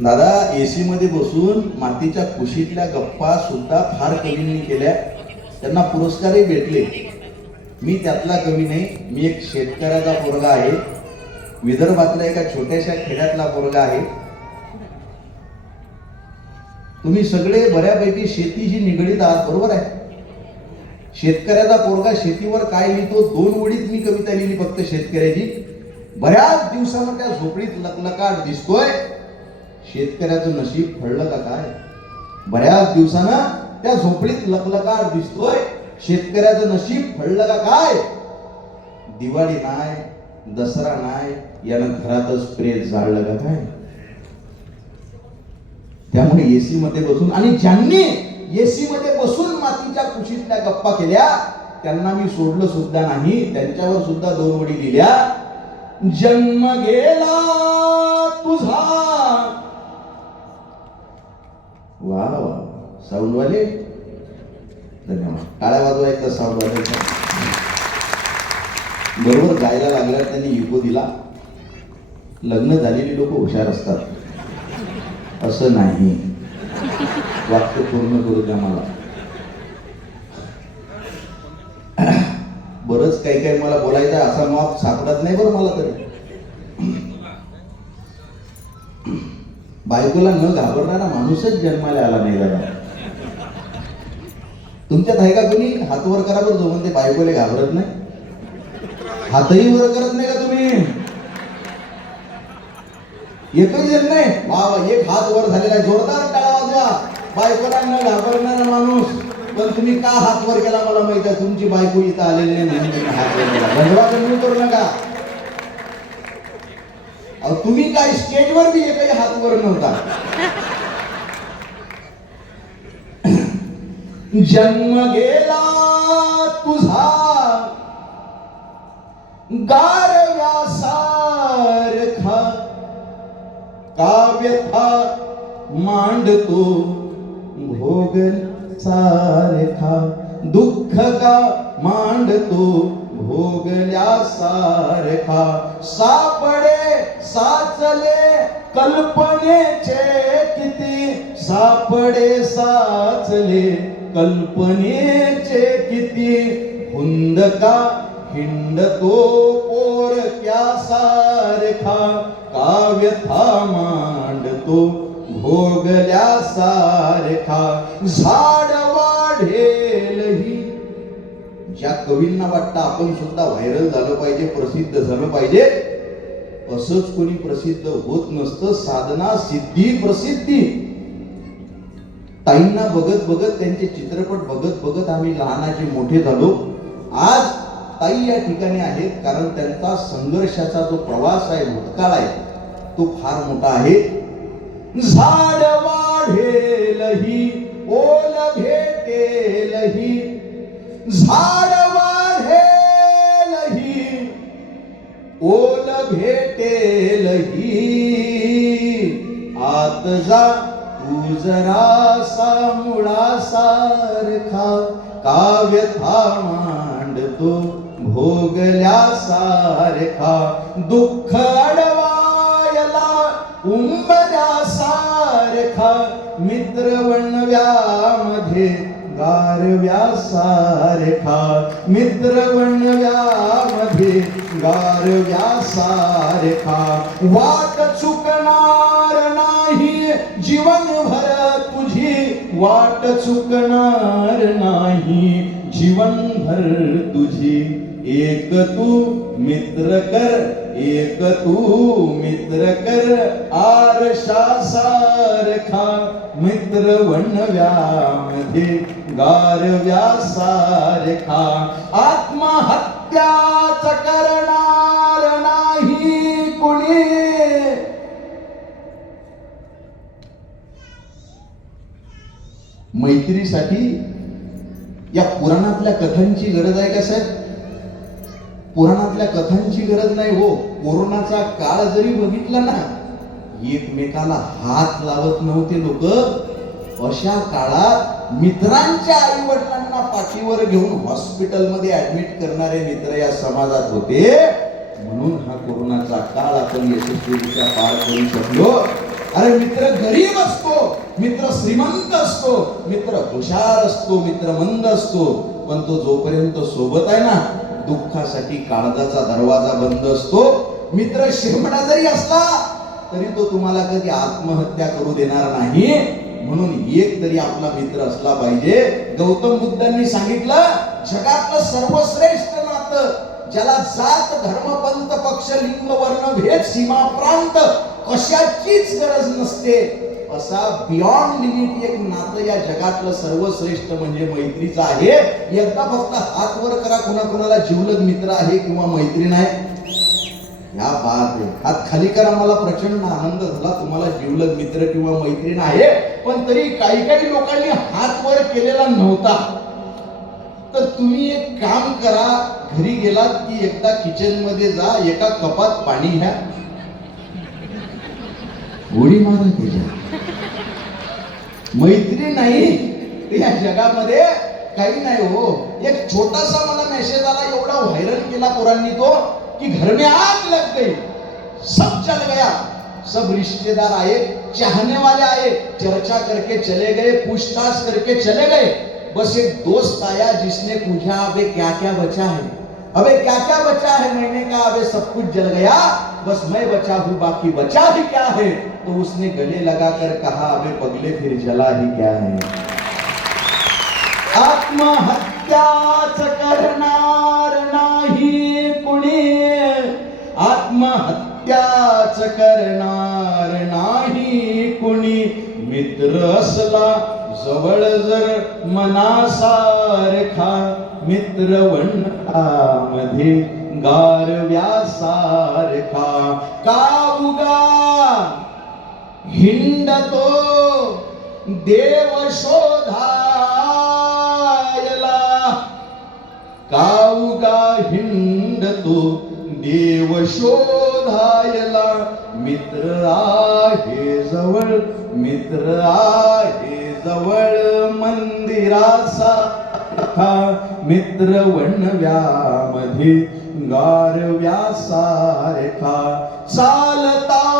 दादा एसी मध्ये बसून मातीच्या कुशीतल्या गप्पा सुद्धा फार कवींनी केल्या. त्यांना पुरस्कारही भेटले. मी त्यातला कवी नाही मी एक शेतकऱ्याचा पोरगा आहे. विदर्भातल्या एका छोट्याशा खेड्यातला पोरगा आहे. तुम्ही सगळे बऱ्यापैकी शेतीशी निगडीत आहात बरोबर आहे? शेतकऱ्याचा पोरगा शेतीवर काय लिहितो दोन ओळीत मी कविता लिहिली फक्त शेतकऱ्याची. बऱ्याच दिवसानं त्या झोपडीत लकलकाट दिसतोय. शेतकऱ्याचं नशीब फळलं का काय? बऱ्याच दिवसानं त्या झोपडीत लकलकार दिसतोय. शेतकऱ्याचं नशीब फळलं का काय? दिवाळी नाही दसरा नाही यानं घरातच प्रेत जाळलं का काय? त्यामुळे एसी मध्ये बसून आणि ज्यांनी एसी मध्ये बसून मातीच्या कुशीतल्या गप्पा केल्या त्यांना मी सोडलं सुद्धा नाही. त्यांच्यावर सुद्धा दोन वडी लिहिल्या जन्म गेला तुझा. वा वा साऊंड वाले? धन्यवाद. टाळ्या वाजवा एक साऊंड वाले. बरोबर गायला लागल्यावर त्यांनी युको दिला. लग्न झालेली लोक हुशार असतात. असं नाही. वाक्य पूर्ण करू द्या मला. बरंच काही काही मला बोलायचं असा माप सापडत नाही बरं मला तरी. बायकोला न घाबरणारा माणूसच जन्माला आला नाही दादा तुमच्यात आहे का कोणी? हात वर करा बरं जो म्हणते बायकोले घाबरत नाही. हातही वर करत नाही का तुम्ही? एकच जण नाही. वा वा एक हात वर झालेला आहे. जोरदार टाळा वाजवा. बायकोला न घाबरणारा माणूस. पण तुम्ही का हात वर केला मला माहीत आहे? तुमची बायको इथं आलेली नाही. म्हणून हात वर केला. धन्यवाद करू नका. अहो तुम्ही काय स्टेजवर बी एकही हात वर नव्हता. जन्म गेला तुझा. गारव्या सारखा. काव्यथा मांडतो भोग सारखा. दुःख का मांडतो भोगल्या सारखा. सापडे साचले कल्पनेचे किती. सापडे साचले कल्पनेचे किती. हुंदका हिंडतो पोर त्या सारखा. काव्यथा मांडतो भोगल्या सारखा. झाड वाढे ज्या कवींना वाटतं आपण सुद्धा व्हायरल झालं पाहिजे प्रसिद्ध झालं पाहिजे असंच कोणी प्रसिद्ध होत नसतं. साधना सिद्धी प्रसिद्धी. ताईंना बघत बघत त्यांचे चित्रपट बघत बघत आम्ही लहानाचे मोठे झालो. आज ताई या ठिकाणी आहेत कारण त्यांचा संघर्षाचा जो प्रवास आहे भूतकाळ आहे तो फार मोठा आहे. झाड वाढेलही ओल भेटेलही झाड वाढेलही ओल भेटेलही. आत जा तू जरासा मुळासारखा काव्यथा मांडतो भोगल्या सारखा दुःख अडवायला उंबऱ्या सारखा मित्र वणव्यामध्ये मित्रवण सारखा मित्र वणव्यामध्ये वाट चुकणार नाही जीवनभर तुझी वाट चुकणार नाही जीवनभर तुझी. एक तू मित्र कर एक तू मित्र कर आरशा सारखा मित्र वणव्यामध्ये गारव्या आत्महत्याच करणार नाही कुणी. मैत्रीसाठी या पुराणातल्या कथांची गरज आहे का साहेब? पुराणातल्या कथांची गरज नाही हो. कोरोनाचा काळ जरी बघितला ना एकमेकाला हात लावत नव्हते लोक. अशा काळात मित्रांच्या आई वडिलांना पाठीवर घेऊन हॉस्पिटलमध्ये ऍडमिट करणारे मित्र या समाजात होते. म्हणून हा कोरोनाचा काळ आपण यशस्वीरित्या पार करू शकलो. अरे मित्र गरीब असतो मित्र श्रीमंत असतो मित्र हुशार असतो मित्र मंद असतो पण तो जोपर्यंत सोबत आहे ना दुःखासाठी काळजाचा दरवाजा बंद असतो. मित्र शिरमणा जरी असला तरी तो तुम्हाला कधी आत्महत्या करू देणार नाही. म्हणून एक तरी आपला मित्र असला पाहिजे. गौतम बुद्धांनी सांगितलं जगातलं सर्वश्रेष्ठ नातं ज्याला जात धर्म पंथ पक्ष लिंग वर्ण भेद सीमा प्रांत कशाचीच गरज नसते. असा बियॉन्ड लिमिट एक नातं या जगातलं सर्वश्रेष्ठ म्हणजे मैत्रीचं आहे. एकदा फक्त हात वर करा कुणाकुणाला जीवलग मित्र आहे किंवा मैत्रीण आहे या बात आहे हात खाली करा मला प्रचंड आनंद झाला. तुम्हाला जीवलग मित्र किंवा मैत्रीण आहे पण तरी काही काही लोकांनी हात वर केलेला नव्हता. तर तुम्ही एक काम करा. घरी गेलात की एकदा किचनमध्ये जा एका कपात पाणी घ्या. उडी मारा त्याच्या मैत्री नाही. या जगामध्ये काही नाही हो. एक छोटासा मला मेसेज आला एवढा व्हायरल केला पोरांनी तो. कि घर में आग लग गई। सब जल गया। सब रिश्तेदार आए, चाहने वाले आए, चर्चा करके चले गए, पूछताछ करके चले गए। बस एक दोस्त आया जिसने पूछा, अबे क्या क्या बचा है? अबे क्या क्या बचा है? मैंने कहा, अबे सब कुछ जल गया। बस मैं बचा हूँ, बाकी बचा ही क्या है? तो उसने गले लगाकर कहा, अबे पगले फिर जला ही क्या है? आत्महत्या करणार करणार नाही कुणी. मित्र असला जवळ जर मनासारखा. मित्रमध्ये गारव्यासारखा का उगा हिंडतो देव शोधायला. काऊगा हिंडतो देव धायला मित्र आहे जवळ मित्र आहे जवळ मंदिरासा मित्र वणव्यामध्ये गारव्यासारखा चालतानामध्ये.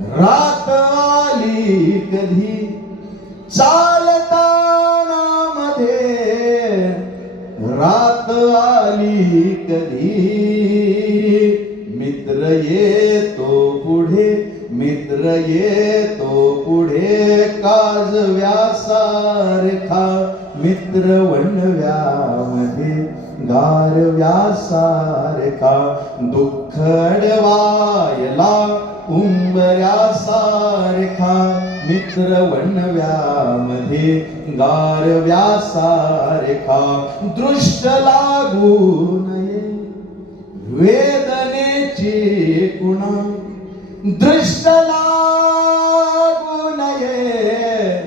रात आली कधी? चालताना मध्ये रात आली कधी? येतो पुढे मित्र येतो पुढे काज व्यासारखा मित्र वणव्यामध्ये गार व्यासारखा दुःख अडवायला उंबऱ्यासारखा मित्र वणव्यामध्ये गारव्यासारखा दृष्ट लागू नये वेद दृष्ट लागू नये.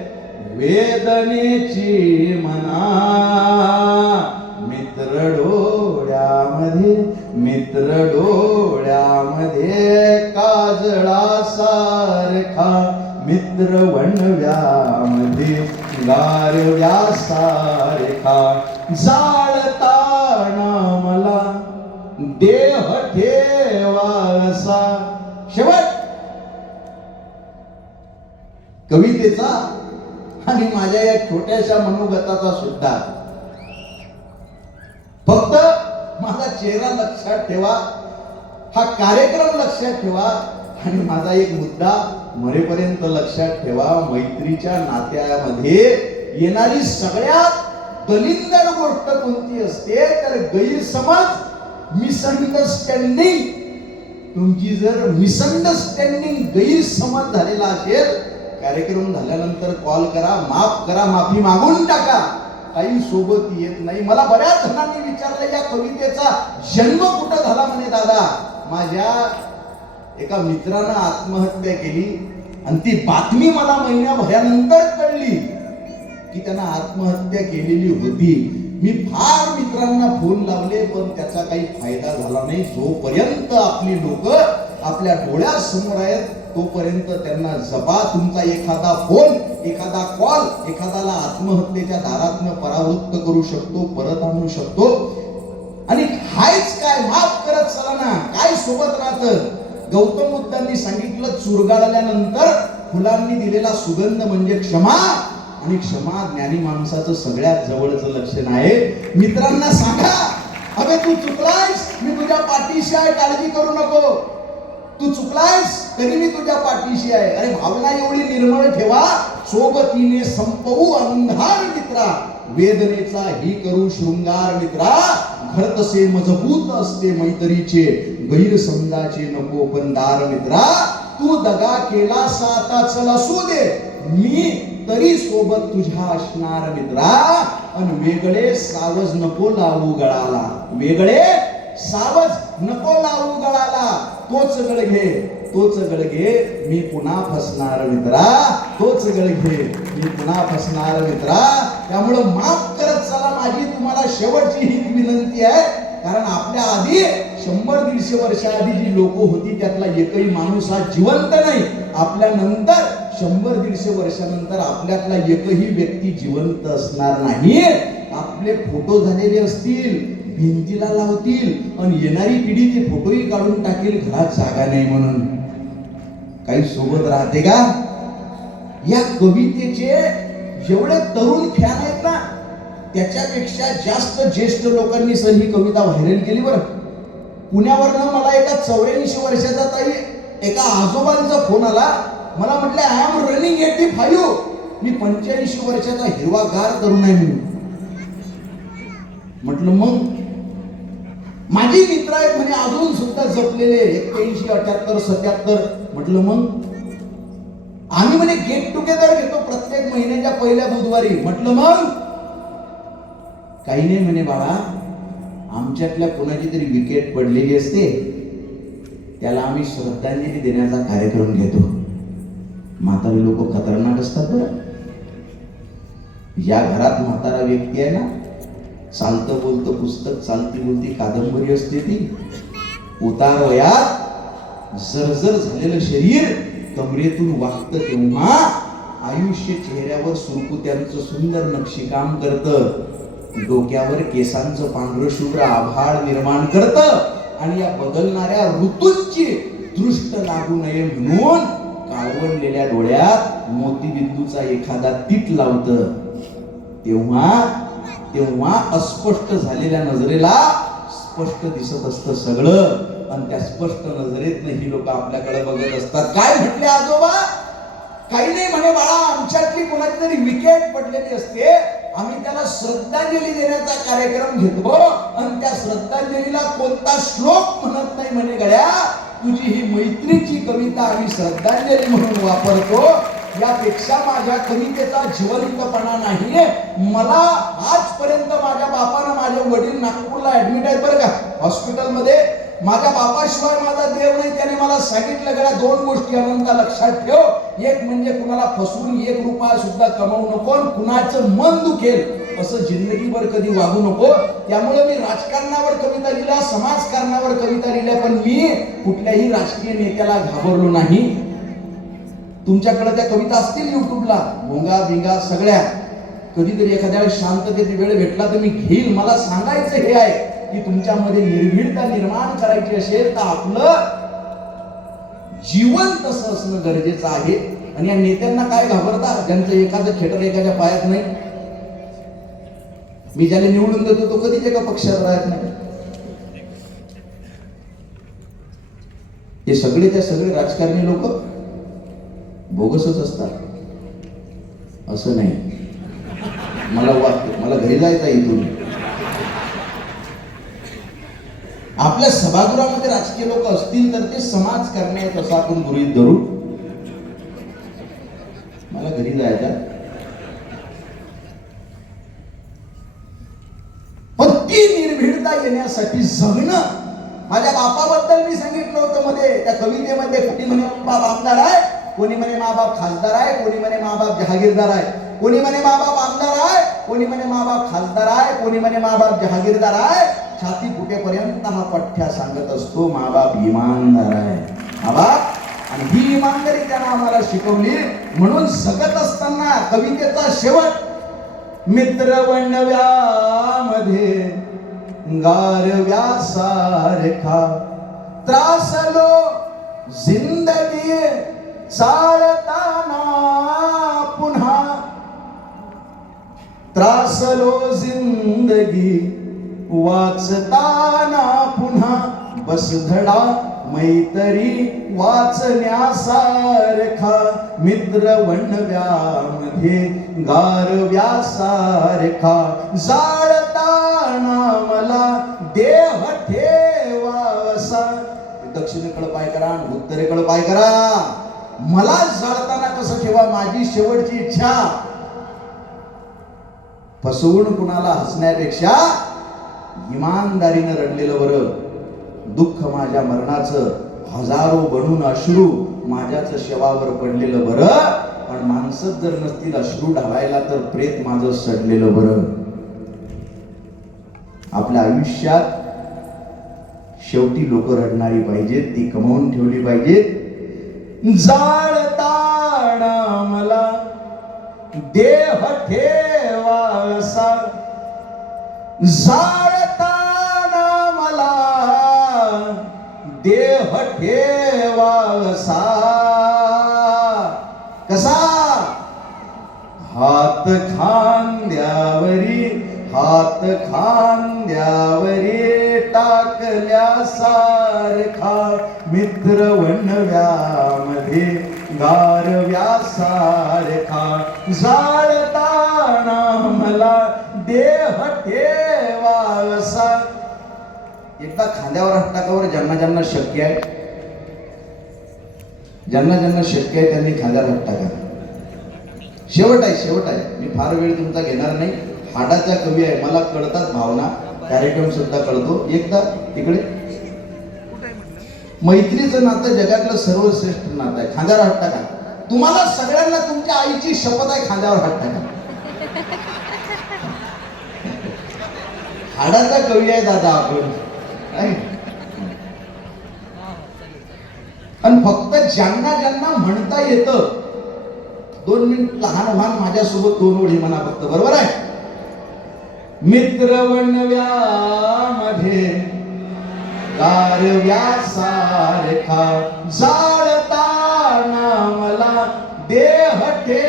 वेदनेची मना. मित्र डोळ्यामध्ये मित्र डोळ्यामध्ये काजळा सारखा. मित्र वणव्यामध्ये गारव्यासारखा जाळताना मला देह कवितेचा आणि माझ्या या छोट्याशा मनोगताचा सुद्धा. फक्त माझा चेहरा लक्षात ठेवा हा कार्यक्रम लक्षात ठेवा आणि माझा एक मुद्दा मरेपर्यंत लक्षात ठेवा. मैत्रीच्या नात्यामध्ये येणारी सगळ्यात दलिंदर गोष्ट कोणती असते? तर गैरसमज मिसअंडरस्टँडिंग तुमची जर मिसअंडरस्टँडिंग गैरसमज झालेला असेल कार्यक्रम झाल्यानंतर कॉल करा माफ करा माफी मागून टाका. काही सोबत येत नाही. मला बऱ्याच जणांनी विचारलं या कवितेचा जन्म कुठं झाला म्हणे दादा? माझ्या एका मित्रानं आत्महत्या केली आणि ती बातमी मला महिन्याभरानंतर कळली की त्यानं आत्महत्या केलेली होती. मी फार मित्रांना फोन लावले पण त्याचा काही फायदा झाला नाही. जोपर्यंत आपली लोक आपल्या डोळ्यासमोर आहेत तोपर्यंत त्यांना जपा तुमचा एखादा फोन एखादा कॉल एखाद्याला आत्महत्येच्या दारातनं परावृत्त करू शकतो परत आणू शकतो. आणि हायच काय माफ करत चला ना काय सोबत राहत? गौतम बुद्धांनी सांगितलं चुरगाळल्यानंतर फुलांनी दिलेला सुगंध म्हणजे क्षमा. आणि क्षमा ज्ञानी माणसाचं सगळ्यात जवळचं लक्षण आहे. मित्रांना सांगा अबे तू चुकलायस? मी तुझ्या पाठीशी आहे काळजी करू नको. तू चुकलायस? तरी मी तुझ्या पाठीशी आहे. अरे भावना एवढी निर्मळ ठेवा. सोबतीने संपवू अंधार मित्रा. वेदनेचा ही करू शृंगार मित्रा. घर तसे मजबूत असते मैत्रीचे. गैरसमजाचे नको बंधार मित्रा. तू दगा केला साता चल असू दे. मी तरी सोबत तुझ्या असणार मित्रा. आणि वेगळे सावज नको लावू गळाला. वेगळे सावज नको लावू गळाला. तोच गळघे तोच गळघे मी पुन्हा फसणार मित्रा. तोच गळघे मी पुन्हा फसणार मित्रा. त्यामुळं माफ करत चला माझी. तुम्हाला शेवटची ही विनंती आहे. कारण आपल्या आधी शंभर दीडशे वर्षा आधी जी लोक होती त्यातला एकही माणूस हा जिवंत नाही. आपल्या नंतर शंभर दीडशे वर्षानंतर आपल्यातला एकही व्यक्ती जिवंत असणार नाही. आपले फोटो झालेले असतील. भिंतीला लावतील आणि येणारी पिढी ते फोटोही काढून टाकेल घरात जागा नाही म्हणून. काही सोबत राहते का? या कवितेचे जेवढे तरुण फॅन आहेत ना त्याच्यापेक्षा जास्त ज्येष्ठ लोकांनी सर ही कविता व्हायरल केली बरं. पुण्यावरनं मला एका चौऱ्याऐंशी वर्षाचा ताई एका आजोबांचा फोन आला. मला म्हटलं I am running eighty five मी पंच्याऐंशी वर्षाचा हिरवागार तरुण आहे म्हणून. म्हटलं मग माझी मित्र आहेत म्हणजे अजून सुद्धा जपलेले एक्क्याऐंशी अठ्याहत्तर सत्याहत्तर. म्हटलं मग? आम्ही म्हणे गेट टुगेदर घेतो प्रत्येक महिन्याच्या पहिल्या बुधवारी. म्हटलं मग? काही नाही म्हणे बाळा. आमच्यातल्या कोणाची तरी विकेट पडलेली असते. त्याला आम्ही श्रद्धांजली देण्याचा कार्यक्रम घेतो. म्हातारे लोक खतरनाक असतात बरं. या घरात म्हातारा व्यक्ती आहे ना चालतं बोलतं पुस्तक चालती बोलती कादंबरी असते ती. उतार वयात जर्जर झालेलं शरीर कमरेतून वागतं तेव्हा आयुष्य चेहऱ्यावर सुरकुत्यांचं सुंदर नक्षीकाम करतं. डोक्यावर केसांचं पांढर शुभ्र आभाळ निर्माण करतं. आणि या बदलणाऱ्या ऋतूंची दृष्ट लागू नये म्हणून काळवडलेल्या डोळ्यात मोतीबिंदूचा एखादा तीट लावतं. तेव्हा तेव्हा अस्पष्ट झालेल्या नजरेला स्पष्ट दिसत असतं सगळं. आणि त्या स्पष्ट नजरेत ही लोक आपल्याकडे बघत असतात. काय म्हटले आजोबा? काही नाही म्हणे बाळा आमच्यातली कोणाची तरी विकेट पडलेली असते. आम्ही त्याला श्रद्धांजली देण्याचा कार्यक्रम घेतो आणि त्या श्रद्धांजलीला कोणता श्लोक म्हणत नाही म्हणे गड्या? तुझी ही मैत्रीची कविता आम्ही श्रद्धांजली म्हणून वापरतो. यापेक्षा माझ्या कवितेचा जिवंतपणा नाहीये. मला आजपर्यंत माझ्या बापानं माझे वडील नागपूरला ऍडमिट आहेत बरं का. हॉस्पिटलमध्ये माझ्या बापाशिवाय माझा देव नाही. त्याने मला सांगितलं गड्या दोन गोष्टी अनंत लक्षात ठेव. एक म्हणजे कुणाला फसवून एक रुपया सुद्धा कमवू नको आणि कुणाचं मन दुखेल असं जिंदगीवर कधी वागू नको. त्यामुळे मी राजकारणावर कविता लिहिल्या समाजकारणावर कविता लिहिल्या पण मी कुठल्याही राजकीय नेत्याला घाबरलो नाही. तुमच्याकडे त्या कविता असतील युट्यूबला भोंगा बिंगा सगळ्या. कधीतरी एखाद्या वेळेस शांततेत वेळ भेटला तर मी घेईल. मला सांगायचं हे आहे की तुमच्यामध्ये निर्भीडता निर्माण करायची असेल तर आपलं जीवन तसं असणं गरजेचं आहे. आणि या नेत्यांना काय घाबरता? ज्यांचं एखादं थिएटर एखाद्या पायात नाही. मी ज्याला निवडून देतो तो कधीच एका पक्षात राहत नाही. हे सगळे त्या सगळे राजकारणी लोक बोगसच असतात. असं नाही. मला वाटतं मला घरी जायचं इथून. आपल्या सभागृहामध्ये राजकीय लोक असतील तर ते समाज करण्यात असं आपण गृहित धरू. मला घरी जायचं पण ती निर्भीडता येण्यासाठी जगणं माझ्या बापाबद्दल मी सांगितलं होतं मध्ये. त्या कवितेमध्ये कुठे म्हणे बाप आमदार आहे कोणी म्हणे माबाप खासदार आहे कोणी म्हणे माबाप जहागीरदार आहे. कोणी म्हणे माबाप आमदार आहे कोणी म्हणे माबाप खासदार आहे कोणी म्हणे माबाप जहागीरदार आहे. छाती फुटेपर्यंत हा पठ्ठ्या सांगत असतो माबाप इमानदार आहे. माबाप आणि ही इमानदारी त्यानं आम्हाला शिकवली. म्हणून जगत असताना कवितेचा शेवट मित्र बनव्यामध्ये गारव्यासारखा त्रासलो जिंदगी चालताना पुन्हा त्रासलो जिंदगी वाचताना पुन्हा बसधडा मैतरी वाचण्यासारखा मित्र वणव्यामध्ये गारव्यासारखा जाळताना मला देह ठेवासा दक्षिणेकडे पाय करा आणि उत्तरेकडे पाय करा. मला जळताना कसं ठेवा माझी शेवटची इच्छा. फसवून कुणाला हसण्यापेक्षा इमानदारीनं रडलेलं बरं. दुःख माझ्या मरणाचं हजारो बनून अश्रू माझ्याच शेवावर पडलेलं बरं. पण माणसं जर नसतील अश्रू ढावायला तर प्रेत माझं सडलेलं बरं. आपल्या आयुष्यात शेवटी लोक रडणारी पाहिजेत ती कमवून ठेवली पाहिजेत. जाळताना मला देह ठेवासा जाळताना मला देह ठेवासा कसा? हात खांद्यावरी हात खांद्यावरी टाकल्यासारखा मित्र वनव्यामध्ये गारव्या सारखा जाळताना मला देह ठेवासा एकदा खांद्यावर हात टाकावर ज्यांना ज्यांना शक्य आहे ज्यांना ज्यांना शक्य आहे त्यांनी खांद्यावर हात टाका. शेवट आहे शेवट आहे. मी फार वेळ तुमचा घेणार नाही. हाडाचा कवी आहे. मला कळतात भावना. कार्यक्रम सुद्धा कळतो. एकदा इकडे. मैत्रीचं नातं जगातलं सर्वश्रेष्ठ नातं आहे. खांद्यावर हात टाका. तुम्हाला सगळ्यांना तुमच्या आईची शपथ आहे खांद्यावर हात टाका. हाडाचा कवी आहे दादा आपण. आणि फक्त ज्यांना ज्यांना म्हणता येतं दोन मिनिट लहान लहान माझ्यासोबत दोन ओळी म्हणा फक्त. बरोबर आहे? मित्र वणव्यामध्ये गारव्यासारखा जाळताना मला देह ठे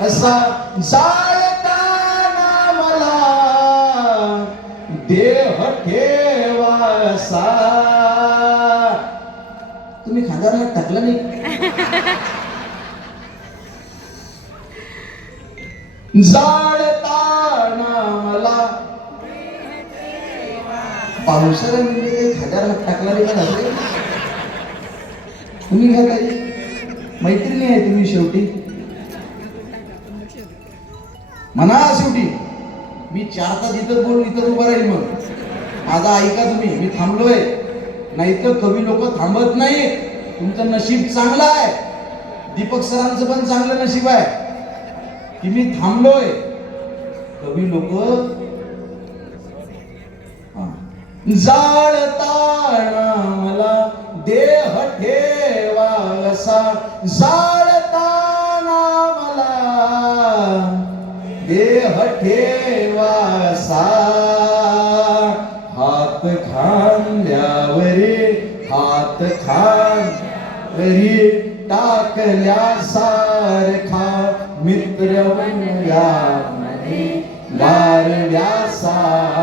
असा जाळताना मला देह ठेवासा तुम्ही खांद्यावर हात टाकला नाही? जाळताना पावसाळा म्हणजे ते खाद्यावर टाकणारे पण असते. तुम्ही घ्या काय मैत्रिणी आहे तुम्ही शेवटी? म्हणा शेवटी. मी चार तास इथं बोलू इथं उभं राहील मग. माझा ऐका तुम्ही मी थांबलोय. नाही तर कवी लोक थांबत नाही तुमचं नशीब चांगलं आहे. दीपक सरांचं पण चांगलं नशीब आहे. की मी थांबलोय. कवी लोक जाळताना मला देह ठेवासा जाळताना मला देह ठेवासा हात खांद्यावरी हात खांद्यावरी टाकल्यासारखा मित्र वनव्यामध्ये सार